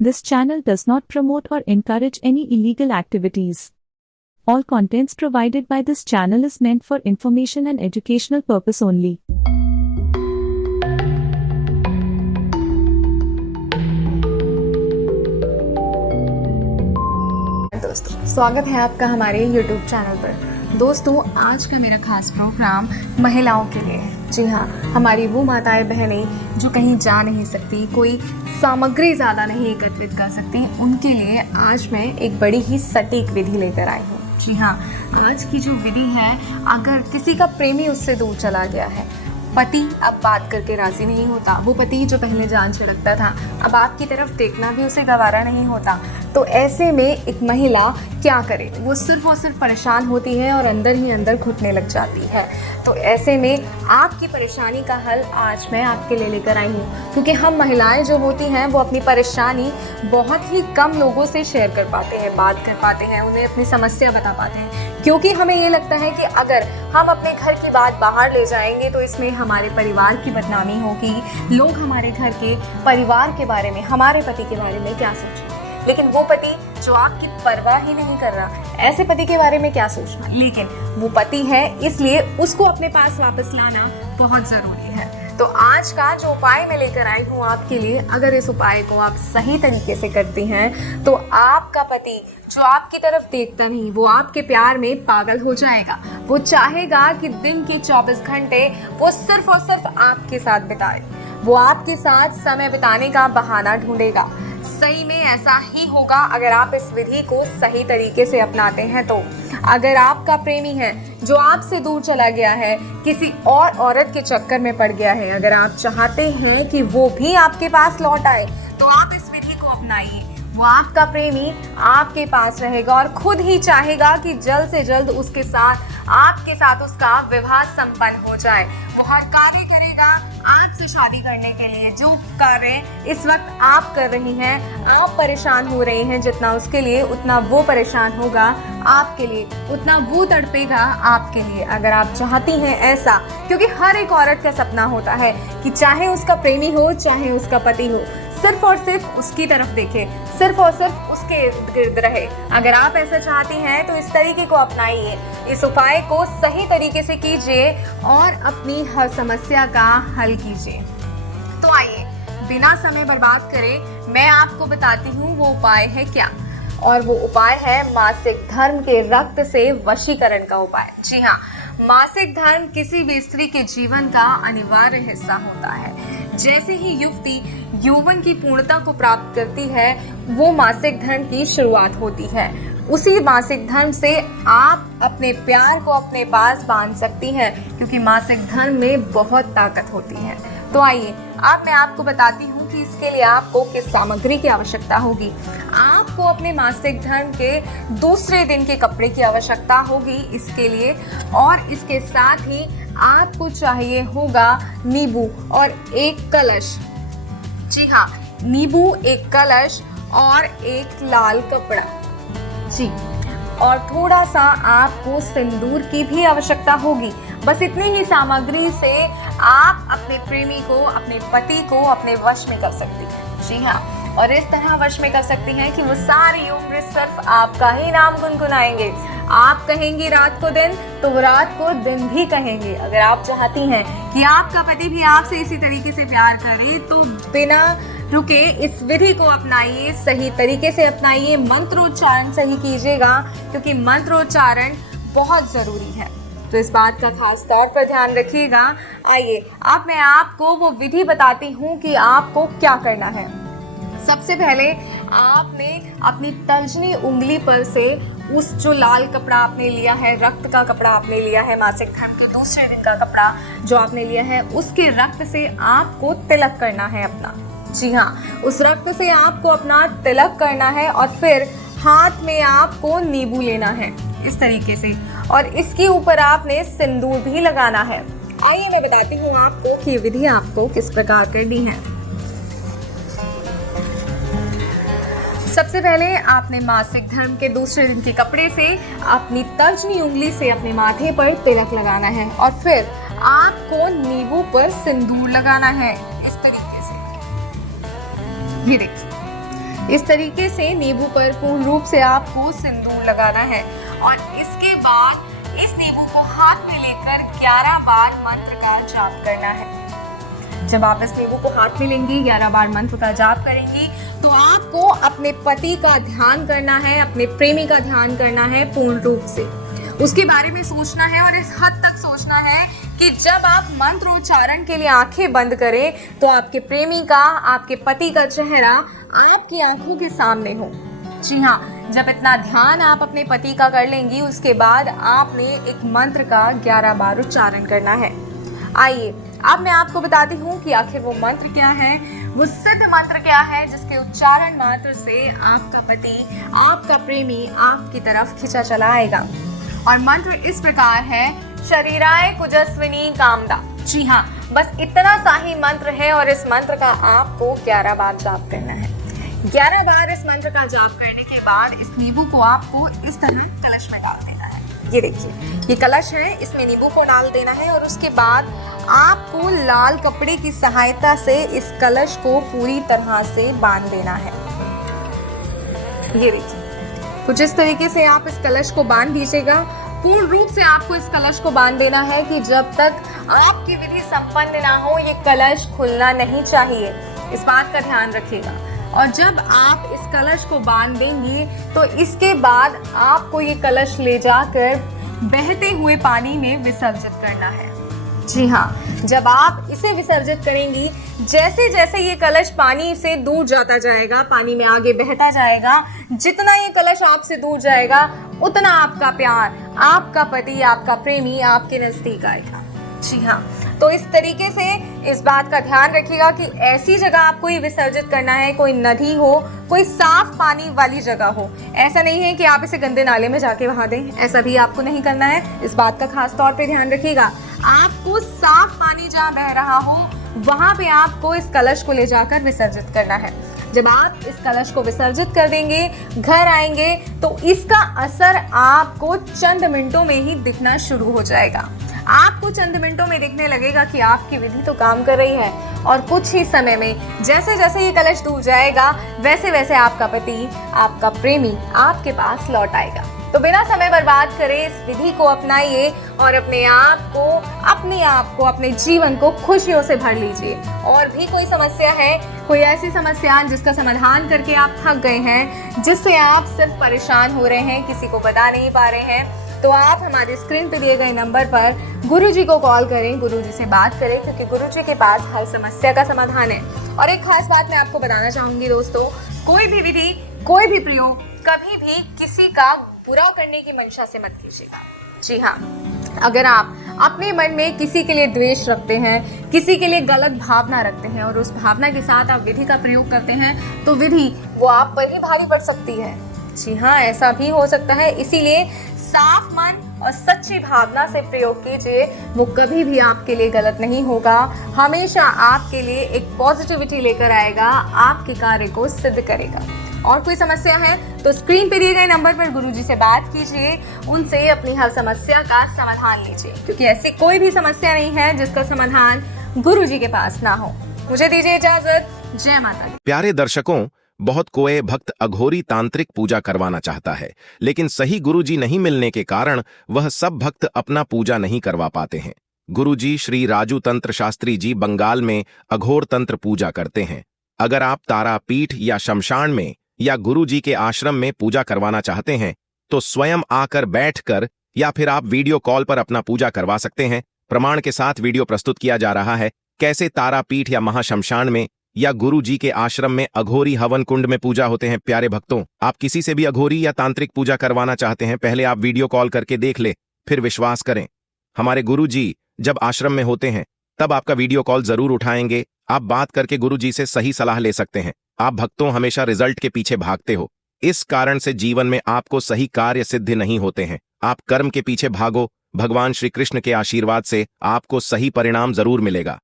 This channel does not promote or encourage any illegal activities. All contents provided by this channel is meant for information and educational purpose only. दोस्तों, स्वागत है आपका हमारे YouTube channel पर। दोस्तों, आज का मेरा खास प्रोग्राम महिलाओं के लिए है। जी हाँ, हमारी वो माताएं बहनें जो कहीं जा नहीं सकती, कोई सामग्री ज़्यादा नहीं एकत्रित कर सकती, उनके लिए आज मैं एक बड़ी ही सटीक विधि लेकर आई हूँ। जी हाँ, आज की जो विधि है, अगर किसी का प्रेमी उससे दूर चला गया है, पति अब बात करके राजी नहीं होता, वो पति जो पहले जान छिड़कता था अब आपकी तरफ देखना भी उसे गवारा नहीं होता, तो ऐसे में एक महिला क्या करे? वो सिर्फ और सिर्फ परेशान होती है और अंदर ही अंदर घुटने लग जाती है। तो ऐसे में आपकी परेशानी का हल आज मैं आपके लिए लेकर आई हूँ, क्योंकि हम महिलाएं जो होती हैं वो अपनी परेशानी बहुत ही कम लोगों से शेयर कर पाते हैं, बात कर पाते हैं, उन्हें अपनी समस्या बता पाते हैं, क्योंकि हमें ये लगता है कि अगर हम अपने घर की बात बाहर ले जाएंगे तो इसमें हमारे परिवार की बदनामी होगी, लोग हमारे घर के परिवार के बारे में, हमारे पति के बारे में क्या सोचेंगे। लेकिन वो पति जो आपकी परवाह ही नहीं कर रहा, ऐसे पति के बारे में क्या सोचना। लेकिन वो पति है, इसलिए उसको अपने पास वापस लाना बहुत ज़रूरी है। तो आज का जो उपाय मैं लेकर आई हूँ आपके लिए, अगर इस उपाय को आप सही तरीके से करती हैं तो आपका पति जो आपकी तरफ देखता नहीं, वो आपके प्यार में पागल हो जाएगा। वो चाहेगा कि दिन के 24 घंटे वो सिर्फ और सिर्फ आपके साथ बिताए, वो आपके साथ समय बिताने का बहाना ढूंढेगा। सही में ऐसा ही होगा अगर आप इस विधि को सही तरीके से अपनाते हैं तो। अगर आपका प्रेमी है जो आपसे दूर चला गया है, किसी और औरत के चक्कर में पड़ गया है, अगर आप चाहते हैं कि वो भी आपके पास लौट आए तो आप इस विधि को अपनाइए। वो आपका प्रेमी आपके पास रहेगा और खुद ही चाहेगा कि जल्द से जल्द उसके साथ, आपके साथ उसका विवाह संपन्न हो जाए। वो हर कार्य करेगा आपसे शादी करने के लिए। जो कार्य इस वक्त आप कर रही हैं, आप परेशान हो रही हैं जितना उसके लिए, उतना वो परेशान होगा आपके लिए, उतना वो तड़पेगा आपके लिए। अगर आप चाहती हैं ऐसा, क्योंकि हर एक औरत का सपना होता है कि चाहे उसका प्रेमी हो, चाहे उसका पति हो, सिर्फ और सिर्फ उसकी तरफ देखे, सिर्फ और सिर्फ उसके इर्द गिर्द रहे। अगर आप ऐसा चाहती हैं तो इस तरीके को अपनाइए, इस उपाय को सही तरीके से कीजिए और अपनी हर समस्या का हल कीजिए। तो आइए बिना समय बर्बाद करे मैं आपको बताती हूँ वो उपाय है क्या। और वो उपाय है मासिक धर्म के रक्त से वशीकरण का उपाय। जी हाँ, मासिक धर्म किसी भी स्त्री के जीवन का अनिवार्य हिस्सा होता है। जैसे ही युवती यौवन की पूर्णता को प्राप्त करती है, वो मासिक धर्म की शुरुआत होती है। उसी मासिक धर्म से आप अपने प्यार को अपने पास बांध सकती हैं, क्योंकि मासिक धर्म में बहुत ताकत होती है। तो आइए अब मैं आपको बताती हूँ कि इसके लिए आपको किस सामग्री की आवश्यकता होगी। आपको अपने मासिक धर्म के दूसरे दिन के कपड़े की आवश्यकता होगी इसके लिए, और इसके साथ ही आपको चाहिए होगा नींबू और एक कलश। जी हाँ, नींबू, एक कलश और एक लाल कपड़ा। जी, और थोड़ा सा आपको सिंदूर की भी आवश्यकता होगी। बस इतनी ही सामग्री से आप अपने प्रेमी को, अपने पति को अपने वश में कर सकती हैं। जी हाँ, और इस तरह वश में कर सकती हैं कि वो सारी उम्र सिर्फ आपका ही नाम गुनगुनाएंगे। आप कहेंगी रात को दिन, तो वो रात को दिन भी कहेंगे। अगर आप चाहती हैं कि आपका पति भी आपसे इसी तरीके से प्यार करे तो बिना रुके इस विधि को अपनाइए, सही तरीके से अपनाइए। मंत्रोच्चारण सही कीजिएगा, क्योंकि मंत्रोच्चारण बहुत ज़रूरी है, तो इस बात का खास तौर पर ध्यान रखिएगा। आइए अब मैं आपको वो विधि बताती हूँ कि आपको क्या करना है। सबसे पहले आपने अपनी तर्जनी उंगली पर से उस जो लाल कपड़ा आपने लिया है, रक्त का कपड़ा आपने लिया है, मासिक धर्म के दूसरे दिन का कपड़ा जो आपने लिया है, उसके रक्त से आपको तिलक करना है अपना। जी हाँ, उस रक्त से आपको अपना तिलक करना है और फिर हाथ में आपको नींबू लेना है इस तरीके से, और इसके ऊपर आपने सिंदूर भी लगाना है। आइए मैं बताती हूँ आपको कि विधि आपको किस प्रकार करनी है। सबसे पहले आपने मासिक धर्म के दूसरे दिन के कपड़े से अपनी तर्जनी उंगली से अपने माथे पर तिलक लगाना है, और फिर आपको नींबू पर सिंदूर लगाना है इस तरीके से। ये देखिए, इस तरीके से नींबू पर पूर्ण रूप से आपको सिंदूर लगाना है और इसके बाद इस नींबू को हाथ में लेकर 11 बार मंत्र का जाप करना है। जब आप इस नींबू को हाथ में लेंगी, 11 बार मंत्र का जाप करेंगी, तो आपको अपने पति का ध्यान करना है, अपने प्रेमी का ध्यान करना है पूर्ण रूप से। उसके बारे में सोचना है और इस हद तक सोचना है कि जब आप मंत्रोच्चारण के लिए आंखें बंद करें तो आपके प्रेमी का, आपके पति का चेहरा आपकी आंखों के सामने हो। जी हाँ, जब इतना ध्यान आप अपने पति का कर लेंगी, उसके बाद आपने एक मंत्र का 11 बार उच्चारण करना है। आइए अब मैं आपको बताती हूँ कि आखिर वो मंत्र क्या है, वो सिद्ध मंत्र क्या है जिसके उच्चारण मात्र से आपका पति, आपका प्रेमी आपकी तरफ खिंचा चला आएगा। और मंत्र इस प्रकार है, शरीराय कुजस्विनी कामदा। जी हाँ, बस इतना सा ही मंत्र है और इस मंत्र का आपको 11 बार जाप करना है। 11 बार इस मंत्र का जाप करने के बाद इस नींबू को आपको इस तरह कलश में डाल देना है। ये देखिए, ये कलश है, इसमें नींबू को डाल देना है और उसके बाद आपको लाल कपड़े की सहायता से इस कलश को पूरी तरह से बांध देना है। ये देखिए, कुछ इस तरीके से आप इस कलश को बांध दीजिएगा। पूर्ण रूप से आपको इस कलश को बांध देना है कि जब तक आपकी विधि संपन्न ना हो ये कलश खुलना नहीं चाहिए, इस बात का ध्यान रखिएगा। और जब आप इस कलश को बांध देंगी तो इसके बाद आपको ये कलश ले जाकर बहते हुए पानी में विसर्जित करना है। जी हाँ, जब आप इसे विसर्जित करेंगी, जैसे जैसे ये कलश पानी से दूर जाता जाएगा, पानी में आगे बहता जाएगा, जितना ये कलश आपसे दूर जाएगा उतना आपका प्यार, आपका पति, आपका प्रेमी आपके नजदीक आएगा। जी हाँ, तो इस तरीके से इस बात का ध्यान रखिएगा कि ऐसी जगह आपको ये विसर्जित करना है, कोई नदी हो, कोई साफ पानी वाली जगह हो। ऐसा नहीं है कि आप इसे गंदे नाले में जाके बहा दें, ऐसा भी आपको नहीं करना है। इस बात का खास तौर पे ध्यान रखिएगा। आपको साफ पानी जहाँ बह रहा हो वहां पे आपको इस कलश को ले जाकर विसर्जित करना है। जब आप इस कलश को विसर्जित कर देंगे, घर आएंगे, तो इसका असर आपको चंद मिनटों में ही दिखना शुरू हो जाएगा। आपको चंद मिनटों में दिखने लगेगा कि आपकी विधि तो काम कर रही है और कुछ ही समय में जैसे जैसे ये कलश दूर जाएगा वैसे वैसे आपका पति, आपका प्रेमी आपके पास लौट आएगा। तो बिना समय बर्बाद करे इस विधि को अपनाइए और अपने आप को, अपने जीवन को खुशियों से भर लीजिए। और भी कोई समस्या है, कोई ऐसी समस्या जिसका समाधान करके आप थक गए हैं, जिससे आप सिर्फ परेशान हो रहे हैं, किसी को बता नहीं पा रहे हैं, तो आप हमारे स्क्रीन पे दिए गए नंबर पर गुरुजी को कॉल करें, गुरुजी से बात करें, क्योंकि गुरुजी के पास हर समस्या का समाधान है। और एक खास बात मैं आपको बताना चाहूंगी दोस्तों, कोई भी विधि, कोई भी प्रयोग कभी भी किसी का बुरा करने की मंशा से मत कीजिएगा। जी हाँ, अगर आप अपने मन में किसी के लिए द्वेष रखते हैं, किसी के लिए गलत भावना रखते हैं और उस भावना के साथ आप विधि का प्रयोग करते हैं, तो विधि वो आप पर ही भारी पड़ सकती है। जी हाँ, ऐसा भी हो सकता है। इसीलिए साफ मन और सच्ची भावना से प्रयोग कीजिए, वो कभी भी आपके लिए गलत नहीं होगा, हमेशा आपके लिए एक पॉजिटिविटी लेकर आएगा, आपके कार्य को सिद्ध करेगा। और कोई समस्या है तो स्क्रीन पे दिए गए नंबर पर गुरुजी से बात कीजिए, उनसे अपनी हर समस्या का समाधान लीजिए, क्योंकि ऐसी कोई भी समस्या नहीं है जिसका समाधान गुरुजी के पास ना हो। मुझे दीजिए इजाजत। जय माता दी। प्यारे दर्शकों, बहुत कोई भक्त अघोरी तांत्रिक पूजा करवाना चाहता है, लेकिन सही गुरुजी नहीं मिलने के कारण वह सब भक्त अपना पूजा नहीं करवा पाते हैं। गुरुजी श्री राजू तंत्र शास्त्री जी बंगाल में अघोर तंत्र पूजा करते हैं। अगर आप तारापीठ या शमशान में या गुरुजी के आश्रम में पूजा करवाना चाहते हैं तो स्वयं आकर बैठकर या फिर आप वीडियो कॉल पर अपना पूजा करवा सकते हैं। प्रमाण के साथ वीडियो प्रस्तुत किया जा रहा है कैसे तारापीठ या महाशमशान में या गुरुजी के आश्रम में अघोरी हवन कुंड में पूजा होते हैं। प्यारे भक्तों, आप किसी से भी अघोरी या तांत्रिक पूजा करवाना चाहते हैं, पहले आप वीडियो कॉल करके देख ले, फिर विश्वास करें। हमारे गुरुजी जब आश्रम में होते हैं तब आपका वीडियो कॉल जरूर उठाएंगे। आप बात करके गुरुजी से सही सलाह ले सकते हैं। आप भक्तों हमेशा रिजल्ट के पीछे भागते हो, इस कारण से जीवन में आपको सही कार्य सिद्ध नहीं होते हैं। आप कर्म के पीछे भागो, भगवान श्री कृष्ण के आशीर्वाद से आपको सही परिणाम जरूर मिलेगा।